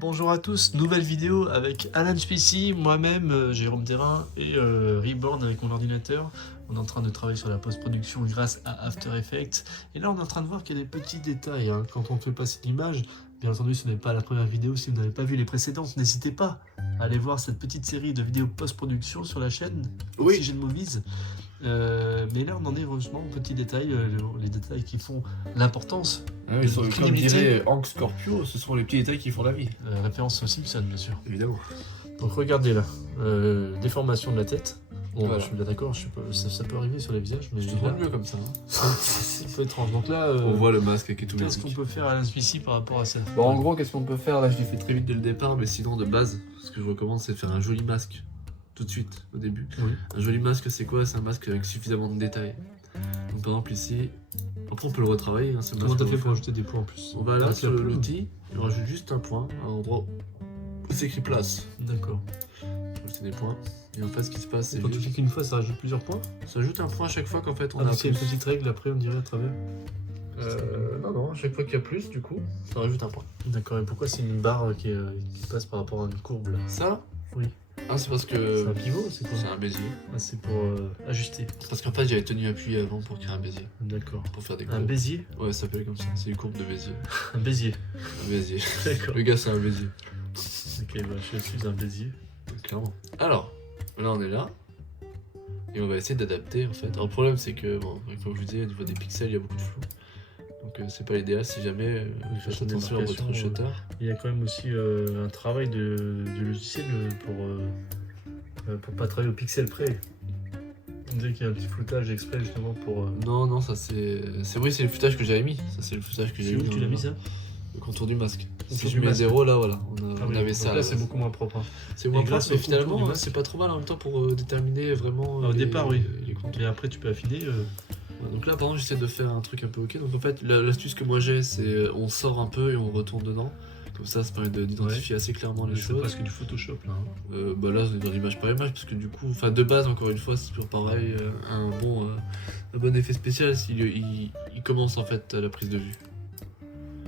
Bonjour à tous, nouvelle vidéo avec Alan Spacey, moi-même, Jérôme Terrain et Reborn avec mon ordinateur. On est en train de travailler sur la post-production grâce à After Effects. Et là, on est en train de voir qu'il y a des petits détails. Quand on fait passer l'image, bien entendu, ce n'est pas la première vidéo. Si vous n'avez pas vu les précédentes, n'hésitez pas à aller voir cette petite série de vidéos post-production sur la chaîne Oxygen Movies. Mais là, on en est heureusement aux petits détails, les détails qui font l'importance. Comme dirait Hank Scorpio, ce sont les petits détails qui font la vie. Référence aux Simpsons, bien sûr. Évidemment. Donc regardez là, déformation de la tête. Bon, Voilà. je suis bien d'accord, ça peut arriver sur les visages, mais Je te là, rends mieux comme ça. c'est un peu étrange. Donc là, On voit le masque qui est tout qu'est-ce qu'on merdique. peut faire à l'inspici par rapport à ça? Bon, en gros, qu'est-ce qu'on peut faire? Là, je l'ai fait très vite dès le départ, mais sinon, de base, ce que je recommande, c'est de faire un joli masque. Tout de suite, au début. Oui. Un joli masque, c'est quoi? C'est un masque avec suffisamment de détails. Donc, par exemple, ici. Après, on peut le retravailler. Hein, ce Comment masque, t'as on fait va pour faire. ajouter des points en plus? On va là Ah, sur c'est un peu- l'outil, et on rajoute juste un point, à un endroit où c'est écrit place. D'accord. C'est des points. Et en fait, ce qui se passe, Et c'est quand tu juste. cliques une fois, ça rajoute plusieurs points? Ça ajoute un point à chaque fois qu'en fait on Ah, a donc c'est une plus. petite règle, après on dirait à travers. Non, à chaque fois qu'il y a plus, du coup, ça rajoute un point. D'accord, et pourquoi c'est une barre qui passe par rapport à une courbe là? Ça, Oui. c'est parce C'est que. un pivot, c'est quoi? C'est un bézier. Ah, c'est pour ajuster. C'est parce qu'en fait j'avais tenu appuyé avant pour créer un bézier. D'accord. Pour faire des Un courbes. bézier? Ouais, ça s'appelle comme ça. C'est une courbe de bézier. Un bézier. Un bézier. D'accord. Le gars, c'est un bézier. Ok, bah je suis un bézier. Clairement. Alors, là on est là. Et on va essayer d'adapter en fait. Alors, le problème c'est que, bon, comme je vous disais, au niveau des pixels, il y a beaucoup de flou. Donc c'est pas l'idéal si jamais faites façon, attention à votre démarcation, shutter. Il y a quand même aussi un travail du logiciel pour pas travailler au pixel près. On dirait qu'il y a un petit floutage exprès justement pour. Non, ça c'est. Oui, c'est le foutage que j'avais mis. Ça c'est le foutage que j'ai C'est mis. où tu l'as mis ça? Le contour du masque. Contour Si du je mets masque. 0 là, voilà, on Ah oui, avait donc ça. là c'est beaucoup moins propre. C'est moins Et grâce propre, mais au contour du finalement masque. c'est pas trop mal en même temps pour déterminer vraiment Au départ, oui. les contours. Mais après tu peux affiner. Ouais, donc là par exemple j'essaie de faire un truc un peu ok. Donc en fait l'astuce que moi j'ai c'est on sort un peu et on retourne dedans. Comme ça permet d'identifier assez clairement les C'est choses. presque du Photoshop là. Bah là c'est dans l'image par image parce que du coup, enfin de base encore une fois c'est toujours pareil, un bon effet spécial il commence en fait à la prise de vue.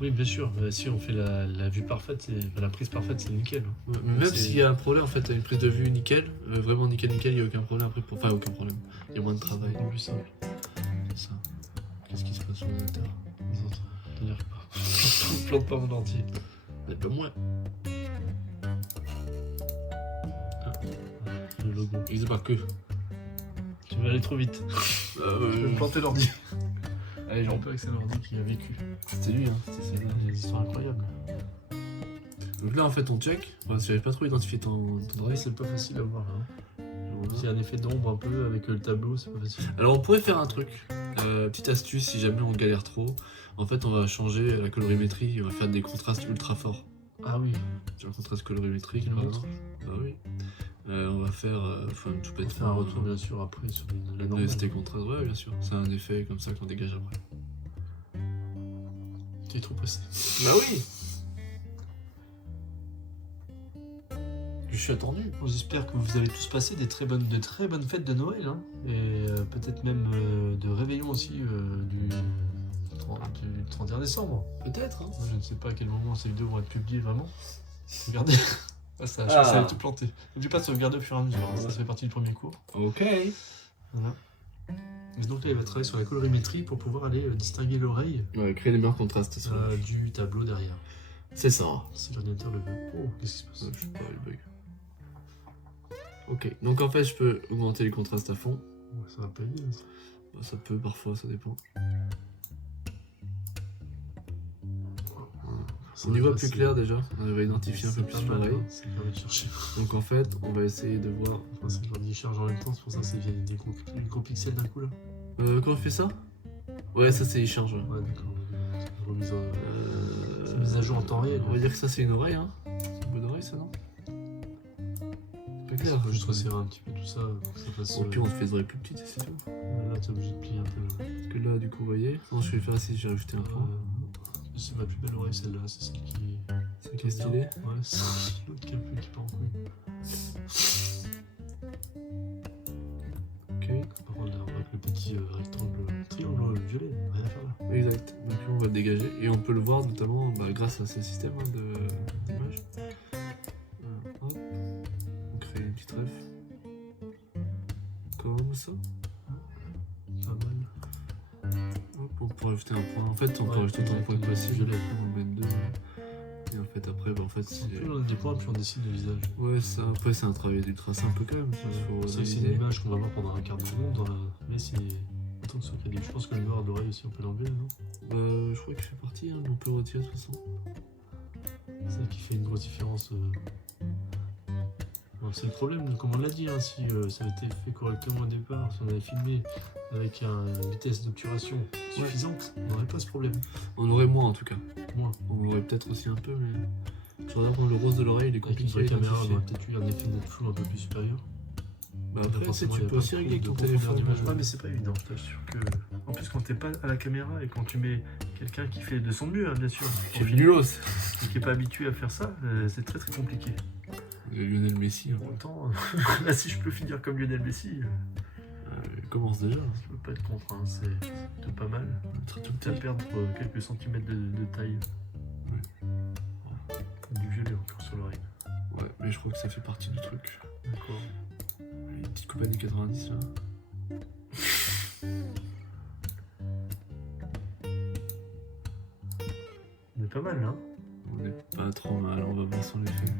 Oui, bien sûr. Si on fait la vue parfaite, la prise parfaite, c'est nickel. Ouais, mais même C'est- s'il y a un problème, en fait, t'as une prise de vue nickel, vraiment nickel, il n'y a aucun problème après. Enfin, aucun problème. Il y a moins de travail. En plus simple. C'est ça. Qu'est-ce qui se passe sur l'ordinateur? T'en arrives pas. Je plante pas mon ordi. Mais pas moins. Le logo. Il se parle que. Tu veux aller trop vite. Tu veux me planter l'ordi. Allez, j'en peux avec cet ordi qui a vécu. C'était lui, hein. C'était celle-là. Des histoires incroyables. Donc là, en fait, on check. Enfin, si j'avais pas trop identifié ton Ouais, drive. c'est pas facile à voir là. Voilà. C'est un effet d'ombre un peu avec le tableau, c'est pas facile. Alors, on pourrait faire un truc. Petite astuce, si jamais on galère trop. En fait, on va changer la colorimétrie et on va faire des contrastes ultra forts. Ah oui, Sur le contraste colorimétrique, Tu le par montres exemple. Bah oui. On va faire. Enfin, tout on bête. fait un retour bien sûr après sur la normale. C'était contraste, ouais, bien sûr. C'est un effet comme ça qu'on dégage après. T'es trop pressé. Bah oui. Je suis attendu. Bon, j'espère que vous avez tous passé de très bonnes fêtes de Noël, hein, et peut-être même de réveillon aussi du 31 décembre. Peut-être. Hein. Moi, je ne sais pas à quel moment ces vidéos vont être publiées vraiment. Regardez. Ah, ça, Ah. ça allait tout planter. N'oublie pas de sauvegarder au fur et à mesure, hein, ça fait partie du premier cours. Ok. Voilà. Et donc là, il va travailler sur la colorimétrie pour pouvoir aller distinguer l'oreille Ouais, créer des meilleurs contrastes. Ça. du tableau derrière. C'est ça. Si l'ordinateur le veut. Oh, qu'est-ce qui se passe? Je sais pas, il bug. Ok, donc en fait, je peux augmenter les contrastes à fond. Ouais, ça va pas aider. Ça. Bah, ça peut, parfois, ça dépend. On y voit plus clair déjà. On va identifier un peu plus l'oreille. Ça permet de chercher. Donc en fait, on va essayer de voir. Enfin, c'est l'ordi charge en même temps, c'est pour ça que ça vient des gros pixels d'un coup là. Quand on fait ça? Ouais, ça c'est les charges. Ouais, d'accord. C'est mise à jour en temps réel. On va dire que ça c'est une oreille, hein. C'est une bonne oreille, ça, non? C'est pas Il clair. faut juste resserrer un petit peu tout ça pour que ça fasse. Au pire, on te fait des oreilles plus petites et c'est tout. Là, t'es obligé de plier un peu. Parce que là, du coup, vous voyez. Non, je vais faire si j'ai rajouté un point. C'est ma plus belle oreille celle-là, c'est celle qui. C'est qui est stylé. Ouais, c'est l'autre qui est un peu qui part en couille. Ok. Par contre, là, on voit que le petit rectangle, triangle violet, rien à faire là. Exact. Donc là, on va le dégager. Et on peut le voir notamment grâce à ce système d'image. ça. Pas mal. Hop, on peut rajouter un point. En fait, on peut Ouais, rajouter autant de points que possible. violet. On va mettre 2. Et en fait, après, bah, en fait, c'est. Plus on a des points, plus on dessine le visage. Ouais, ça, après, c'est un travail d'ultra simple quand même. Faut C'est analyser. une image qu'on va voir pendant un quart de seconde, mais c'est autant que ce qu'il y a. Je pense que le noir d'oreille aussi, on peut l'enlever, non? Bah, je crois qu'il fait partie, hein, mais on peut le retirer de toute façon. C'est ça qui fait une grosse différence. Bon, c'est le problème, comme on l'a dit, hein, si ça avait été fait correctement au départ, si on avait filmé avec une vitesse d'obturation suffisante, on n'aurait pas ce problème. On aurait moins en tout cas. Moins. On aurait peut-être aussi un peu, mais. Je regarde le rose de l'oreille, il est Avec une compliqué vraie à caméra, on identifier. aurait peut-être eu un effet de flou un peu plus supérieur. Bah après, Forcément, tu il y a peux pas aussi de régler avec ton profondeur téléphone. d'image. Ouais, mais c'est pas évident, je t'assure que. En plus, quand t'es pas à la caméra et quand tu mets quelqu'un qui fait de son mieux, hein, bien sûr, J'ai vu nulos. et qui est pas habitué à faire ça, c'est très très compliqué. Lionel Messi, hein. En même temps, là, si je peux finir comme Lionel Messi, Il commence déjà. je peux pas être contre, hein, c'est plutôt pas mal. Très tout Quitte à petit. perdre quelques centimètres de taille. Du violet encore sur l'oreille. Ouais, mais je crois que ça fait partie du truc. D'accord. Une petite coupe années 90 là. On est pas mal là. On n'est pas trop mal, on va voir son effet.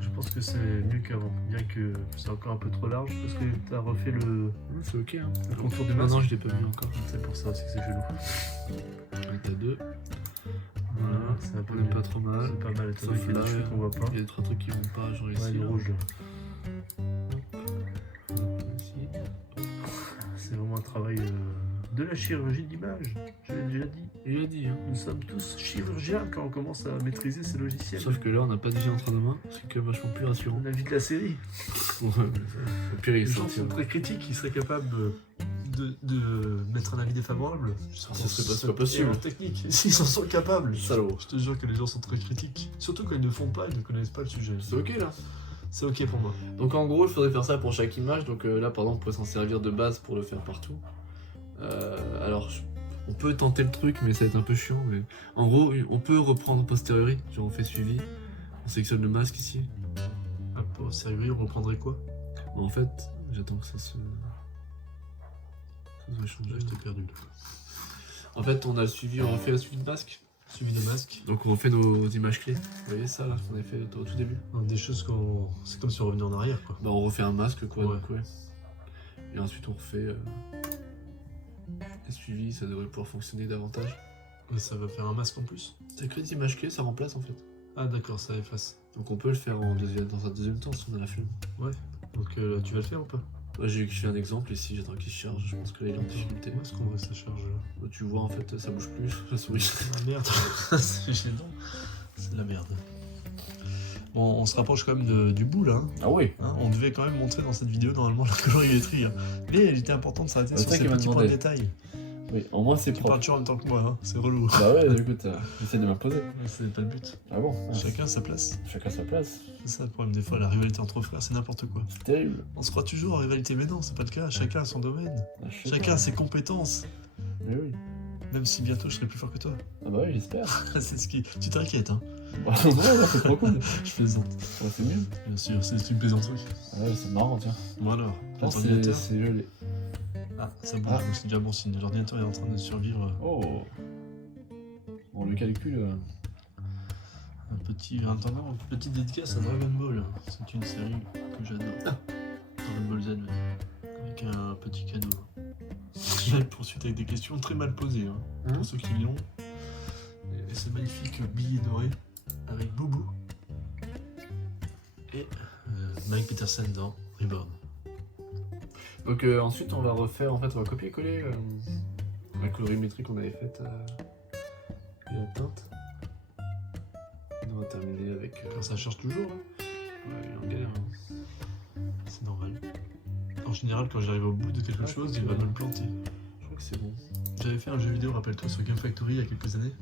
Je pense que c'est mieux qu'avant, bien que c'est encore un peu trop large parce que t'as refait le C'est ok hein. contour du Non, masque. non, je l'ai pas vu encore. C'est pour ça aussi que c'est chelou. On est à 2. Voilà, c'est un peu On n'est pas trop mal. C'est pas mal, étant Sauf donné qu'il y a là, des cheveux qu'on voit pas. il y a 3 trucs qui vont pas, genre ici. Ouais, le là. rouge. Ici. C'est vraiment un travail de la chirurgie d'image. Je l'ai déjà dit. Il a dit hein. Nous sommes tous chirurgiens quand on commence à maîtriser ces logiciels. Sauf que là, on n'a pas de vie entre nos mains, c'est quand même vachement plus rassurant. On a vu de la série. Ouais, au pire, Les il gens sortira. sont très critiques, ils seraient capables de mettre un avis défavorable. Ça serait pas possible. En technique, s'ils en sont capables. Salaud. Je te jure que les gens sont très critiques. Surtout quand ils ne font pas, ils ne connaissent pas le sujet. C'est ok là. C'est ok pour moi. Donc en gros, il faudrait faire ça pour chaque image. Donc là, par exemple, on pourrait s'en servir de base pour le faire partout. Alors, on peut tenter le truc, mais ça va être un peu chiant. Mais en gros, on peut reprendre posteriori. Genre, on fait suivi. On sélectionne le masque ici. Ah, pour sérieux, on reprendrait quoi? Bon, en fait, j'attends que ça se. Ça doit changer. Là, je t'ai perdu. En fait, on a le suivi, on refait le suivi de masque. Suivi des masques. Donc on refait nos images clés. Vous voyez ça là qu'on a fait au tout début. Des choses qu'on. C'est comme si on revenait en arrière, quoi. Bah on refait un masque quoi. Ouais. Donc, ouais. Et ensuite on refait des suivis, ça devrait pouvoir fonctionner davantage. Et ça va faire un masque en plus. C'est que des images clés, ça remplace en fait. Ah, d'accord, ça efface. Donc on peut le faire dans un deuxième temps si on a la flemme. Donc là, tu vas le faire ou pas? Moi j'ai fait un exemple ici, j'attends qu'il se charge, je pense que là il est en difficulté. Où est-ce qu'on voit que ça charge là? Bah, tu vois en fait ça bouge plus, la souris. Ah merde, c'est gênant. C'est de la merde. Bon, on se rapproche quand même du bout là. Hein. Ah oui. Hein, on devait quand même montrer dans cette vidéo normalement la colorimétrie. Hein. Mais il était important de s'arrêter C'est sur ça ces qui m'a petits points de demandé. détail. Oui, au moins c'est Tu parles toujours en même temps que moi, hein. C'est relou. Bah ouais, écoute, j'essaie de m'imposer. C'est pas le but. Ah bon Chacun sa place. Chacun sa place. C'est ça le problème des fois, la rivalité entre frères, c'est n'importe quoi. C'est terrible. On se croit toujours en rivalité, mais non, c'est pas le cas. Chacun a son domaine. Chacun a ses compétences. Mais oui. Même si bientôt je serai plus fort que toi. Ah bah oui, j'espère. C'est ce qui. Tu t'inquiètes, hein. Bah, ouais, ouais, c'est trop cool. Je plaisante. Ouais, c'est mieux. Bien sûr, c'est une plaisanterie. Ouais, c'est marrant, tiens. Bon alors, Ah, l'ordinateur. c'est joli. Ah, ça bouge, Ah. donc c'est déjà bon signe. L'ordinateur est en train de survivre. Oh. Bon, le calcul. En attendant, une petite dédicace à Dragon Ball. C'est une série que j'adore. Dragon Ball Z, avec un petit cadeau. Je vais poursuite avec des questions très mal posées, hein, pour ceux qui l'ont. Et ce magnifique billet doré avec Boubou et Mike Peterson dans Reborn. Donc ensuite, on va refaire, en fait, on va copier-coller la colorimétrie qu'on avait faite et la teinte. On va terminer avec. Quand ça charge toujours, hein. Ouais, il est en galère. Hein. C'est normal. En général, quand j'arrive au bout de quelque chose, il va me le planter. Je crois que c'est bon. J'avais fait un jeu vidéo, rappelle-toi, sur Game Factory il y a quelques années.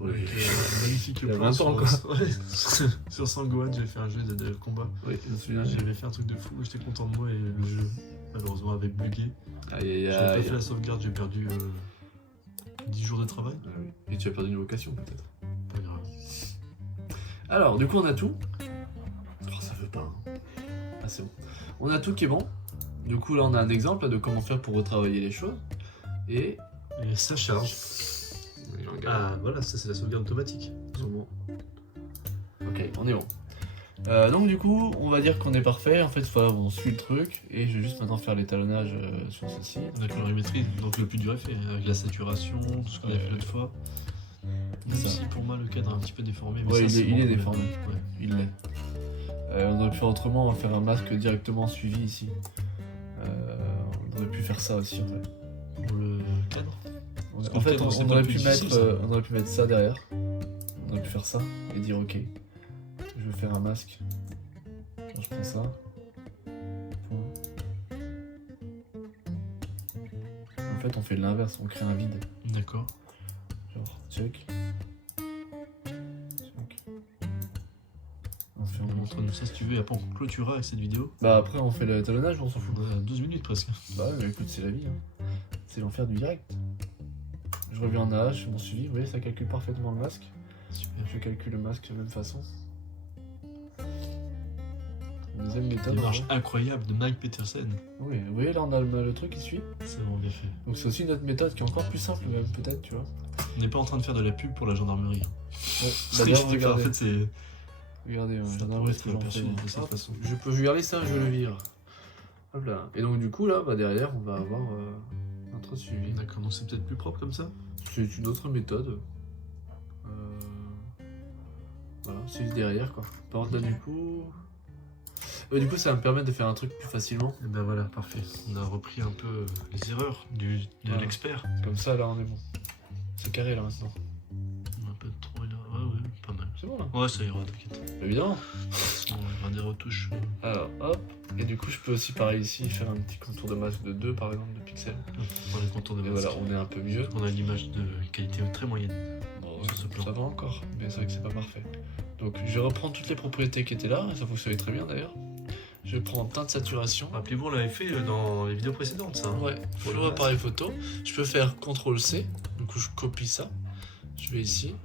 Ouais. Avec un magnifique Il y a plan 20 ans, sur, ouais, sur Sangohan, j'avais fait un jeu de combat. Oui, je me souviens. J'avais fait un truc de fou, j'étais content de moi et le jeu, malheureusement, avait bugué. Aïe aïe J'avais pas aïe. fait la sauvegarde, j'ai perdu 10 jours de travail. Ah oui. Et tu as perdu une vocation peut-être. Pas grave. Alors, du coup, on a tout. Oh, ça veut pas. Hein. Ah, c'est bon. On a tout qui est bon. Du coup, là, on a un exemple là, de comment faire pour retravailler les choses. Et ça charge. il regarde. Ah, voilà, ça c'est la sauvegarde automatique. Sûrement. Ok, on est bon. Donc du coup, on va dire qu'on est parfait. En fait, on suit le truc et je vais juste maintenant faire l'étalonnage sur ceci. La colorimétrie, donc le plus dur est fait, avec la saturation, tout ce qu'on a fait l'autre fois. Même Ça. si pour moi le cadre est un petit peu déformé. Mais Ouais, ça, il est bon, déformé. Ouais. Il l'est. On aurait pu faire autrement, on va faire un masque directement suivi ici. On aurait pu faire ça aussi en fait. Pour le cadre. Ouais, que en le fait, cadre, c'est on pas aurait le pu plus mettre, difficile, ça. on aurait pu mettre ça derrière. On aurait pu faire ça et dire ok, je vais faire un masque. Alors, je prends ça. Point. En fait, on fait l'inverse, on crée un vide. D'accord. Genre, check. Check. On fait un Montre-nous ça si tu veux, et après on clôturera avec cette vidéo. Bah après, on fait l'étalonnage, on s'en fout. On a 12 minutes presque. Bah ouais, mais écoute, c'est la vie. Hein. C'est l'enfer du direct. Je reviens en AH, je fais mon suivi. Vous voyez, ça calcule parfaitement le masque. Super. Je calcule le masque de la même façon. Deuxième méthode. Démarche en vrai. incroyable de Mike Peterson. Oui, vous voyez, là on a le truc qui suit. C'est vraiment bien fait. Donc c'est aussi notre méthode qui est encore plus simple, même peut-être, tu vois. On n'est pas en train de faire de la pub pour la gendarmerie. Ouais, C'est bah, d'ailleurs, en regardez. fait, c'est. Regardez, Ça j'en ai pourrait un être que j'en aperçu fais. de cette Hop, façon. je peux regarder ça, je le vire. Hop là. Et donc du coup là, bah, derrière, on va avoir notre suivi. D'accord, donc c'est peut-être plus propre comme ça. C'est une autre méthode. Voilà, c'est juste derrière quoi. Par contre là du coup ça va me permettre de faire un truc plus facilement. Et ben voilà, parfait. On a repris un peu les erreurs de Voilà. l'expert. Comme ça là on est bon. C'est carré là maintenant. On a pas trop là. Ouais, pas mal. C'est bon là. Ouais, ça ira, t'inquiète. Évidemment. On va avoir des retouches. Alors hop. Et du coup je peux aussi pareil ici faire un petit contour de masque de 2 par exemple de pixels. Pour les contours de Et masque. voilà, on est un peu mieux. On a une image de qualité très moyenne. Bon, Sur ce plan. ça va encore, mais c'est vrai que c'est pas parfait. Donc je vais reprendre toutes les propriétés qui étaient là, et ça fonctionnait très bien d'ailleurs. Je vais prendre teinte saturation. Rappelez-vous, on l'avait fait dans les vidéos précédentes, ça. Hein. Ouais, pour le appareil photo, je peux faire CTRL C, du coup je copie ça. Je vais ici,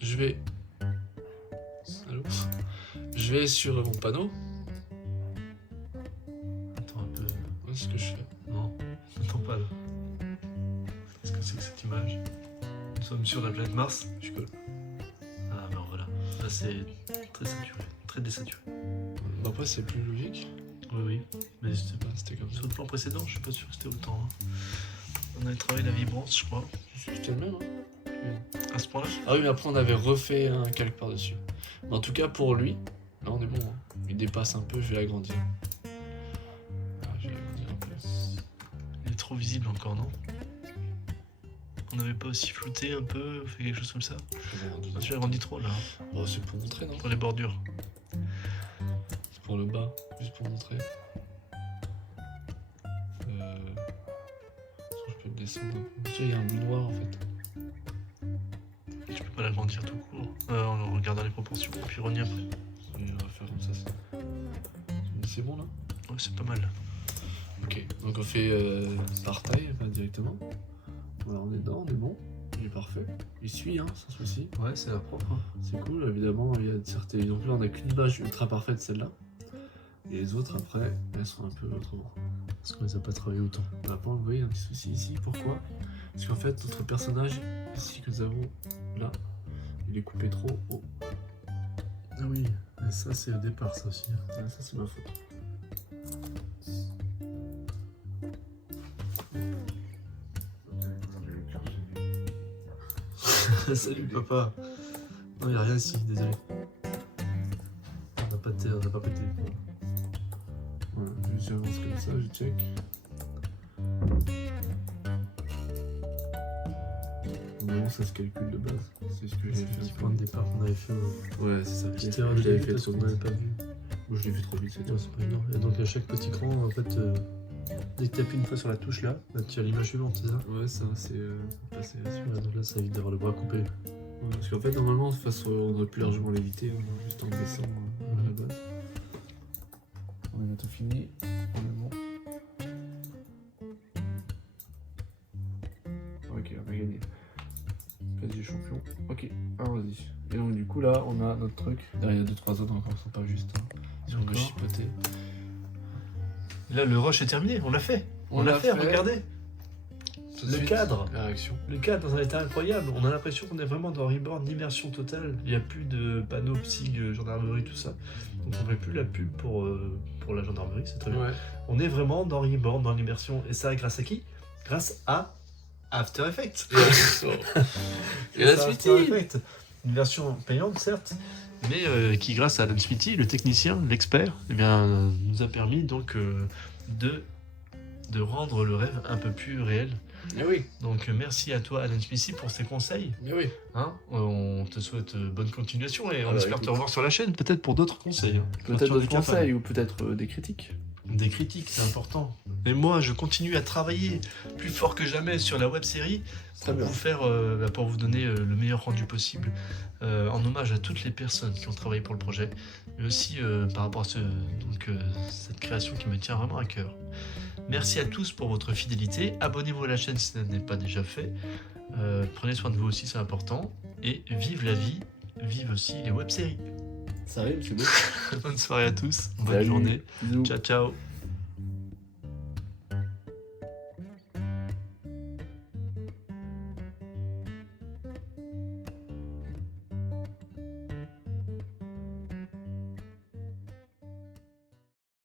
je vais. Allô. Je vais sur mon panneau. Attends un peu. Où est-ce que je fais? Non, attends pas là. Qu'est-ce que c'est que cette image? Nous sommes sur la planète Mars. Je colle. Ah ben voilà. Là c'est très saturé, très désaturé. Après c'est plus logique. Oui, mais c'était pas. C'était comme ça. Sur le plan précédent, je suis pas sûr que c'était autant. Hein. On avait travaillé la vibrance, je crois. C'était le même, hein. À ce point-là. Ah oui, mais après on avait refait un calque par-dessus. Mais en tout cas pour lui, là on est bon. Hein. Il dépasse un peu, je vais l'agrandir. Ah, je vais l'agrandir un peu. Il est trop visible encore, non? On n'avait pas aussi flouté un peu, fait quelque chose comme ça? Ah, tu l'agrandis trop là, hein, Oh, c'est pour montrer, non? pour les bordures. C'est pour le bas, juste pour montrer. Je peux le descendre un peu. Tu sais, il y a un but noir en fait. Tu peux pas l'agrandir tout court. En regardant les proportions, et puis rogner après. Et on va faire comme ça. C'est bon là? Ouais, c'est pas mal. Ok, donc on fait par taille, pas directement. Voilà, on est dedans, on est bon. Il est parfait. Il suit, hein, sans souci. Ouais, c'est la propre. Hein. C'est cool, évidemment, il y a certaines. Donc là, on a qu'une image ultra parfaite, celle-là. Et les autres, après, elles sont un peu autrement. Parce qu'on les a pas travaillé autant. On va pas enlever un petit souci ici. Pourquoi? Parce qu'en fait, notre personnage, ici que nous avons là, il est coupé trop haut. Ah oui, et ça c'est au départ ça aussi. Hein. Ah, ça, c'est ma faute. Salut papa. Non, y a rien ici, désolé. On n'a pas de terre, on n'a pas pété. Voilà, j'avance comme ça, je check. Normalement, ça se calcule de base. C'est ce que C'est j'ai le fait. petit point de départ qu'on avait fait. Ouais, c'est ça. Petite Je erreur de l'avais début fait parce trop qu'on vite. n'avait pas vu. Moi, je l'ai vu trop vite, c'est tout. Ouais, c'est pas énorme. Et donc à chaque petit cran, en fait, dès que tu appuies une fois sur la touche là, tu as l'image suivante, c'est ça? Ouais, ça, c'est passé là-dessus. Ouais, donc là ça évite d'avoir le bras coupé. Ouais, parce qu'en fait, normalement, de toute façon, on aurait pu largement l'éviter, hein, juste en baissant à la base. On est bientôt fini. On est bon. Ok, on a gagné. Quasi champion. Ok, alors vas-y. Et donc, du coup, là, on a notre truc. Derrière, il y a 2-3 autres encore, ils sont pas justes. Hein, si on veut D'accord. chipoter. Là, le rush est terminé, on l'a fait. On l'a fait, regardez. Tout de Le suite, cadre. la réaction. Le cadre dans un état incroyable. On a l'impression qu'on est vraiment dans Reborn, immersion totale. Il n'y a plus de panneaux psy, gendarmerie, tout ça. Donc on ne fait plus la pub pour la gendarmerie, c'est très bien. Ouais. On est vraiment dans Reborn, dans l'immersion. Et ça, grâce à qui? Grâce à After Effects. Et la Grâce à Smithy. After Effects. Une version payante, certes, mais qui, grâce à Alan Smithy, le technicien, l'expert, eh bien, nous a permis donc de rendre le rêve un peu plus réel. Mais oui, Donc merci à toi, Alan Smithy, pour ces conseils. mais oui. Hein, on te souhaite bonne continuation et on bah, espère écoute. te revoir sur la chaîne, peut-être pour d'autres conseils. Peut-être Sur d'autres des campagnes. conseils ou peut-être des critiques. Des critiques, c'est important. Mais moi, je continue à travailler plus fort que jamais sur la web-série Très pour bien. vous faire, pour vous donner le meilleur rendu possible, en hommage à toutes les personnes qui ont travaillé pour le projet, mais aussi par rapport à cette création qui me tient vraiment à cœur. Merci à tous pour votre fidélité. Abonnez-vous à la chaîne si ce n'est pas déjà fait. Prenez soin de vous aussi, c'est important. Et vive la vie, vive aussi les web-séries. Ça arrive, c'est beau. Bonne soirée à tous, bonne Salut. journée. Bisous. Ciao, ciao.